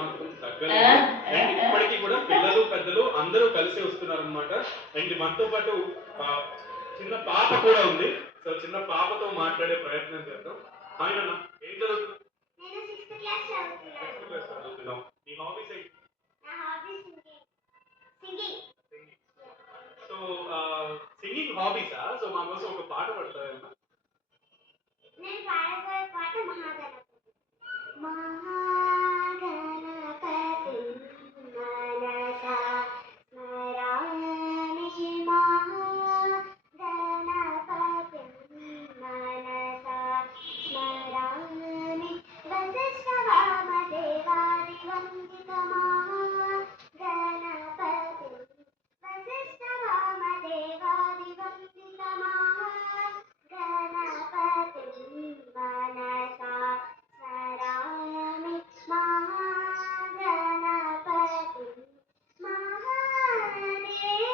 ఏమాత్రం తగ్గలేదు. అండ్ ఇప్పటికీ కూడా పిల్లలు పెద్దలు అందరూ కలిసి వస్తున్నారనమాట. అండ్ మనతో పాటు చిన్న పాప కూడా ఉంది. సో చిన్న పాపతో మాట్లాడే ప్రయత్నం చేద్దాం. హాయ్ నాన్న, ఏం చదువుతున్నావు? నేను 6th క్లాస్ చదువుతున్నాను. 6th క్లాస్ చదువుతున్నావు. నీ హాబీస్ ఏంటి? నా హాబీ సింగింగ్. సో సింగింగ్ హాబీసా? సో మా కోసం ఒక పాట పాడతావేమో? నేను పాడబోయే పాట మహాగణపతి. మహాగణపతి మనసా స్మరామి, మహాగణపతి మనసా స్మరామి, వశిష్ఠ వామదేవాది వందిత మహాగణపతి, వశిష్ఠ వామదేవాది వందిత మహాగణపతి మనసా స్మరామి, మహాగణపతి మహాదేవసుతం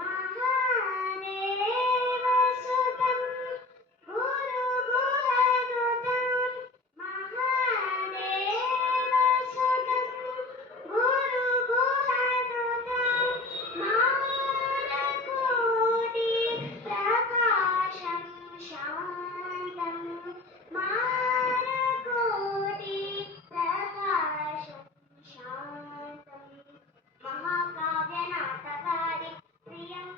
మహాదేవసుతం గురుగుహనుతం మహాదేవసుతం గురుగుహనుతం మానకోటి ప్రకాశం శాంతం మానకోటి ప్రకాశం శాంతం మహాకావ్య నాటకాది ప్రియం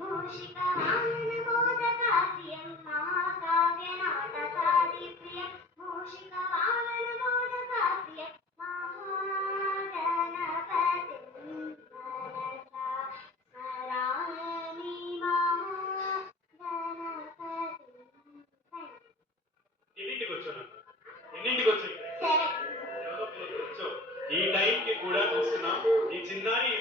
మూషిక వాహనమోదకాప్రియం మహాకావ్య నాటకాది ప్రియం మూషిక వాహనమోదకాప్రియం మహాగణపతి మనసా స్మరామి, మహాగణపతి. ఎన్నింటికి వచ్చాను? ఎన్నింటికి వచ్చాయి? 7. ఈ టైంకి కూడా చూస్తున్నాం. ఈ చిన్నారి